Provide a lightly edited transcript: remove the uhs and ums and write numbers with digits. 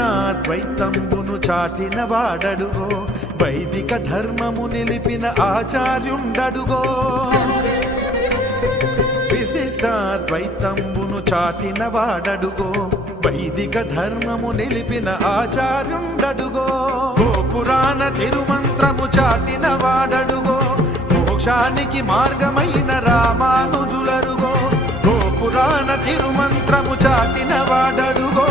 విశిష్టాద్వైతంబును చాటిన వాడడుగో వైదిక ధర్మము నిలిపిన ఆచార్యుండడుగో విశిష్టాద్వైతంబును చాటిన వాడడుగో వైదిక ధర్మము నిలిపిన ఆచార్యుండడుగో గోపురాణ తిరుమంత్రము చాటిన వాడడుగో మోక్షానికి మార్గమైన రామానుజులరుగో గోపురాణ తిరుమంత్రము చాటిన వాడడుగో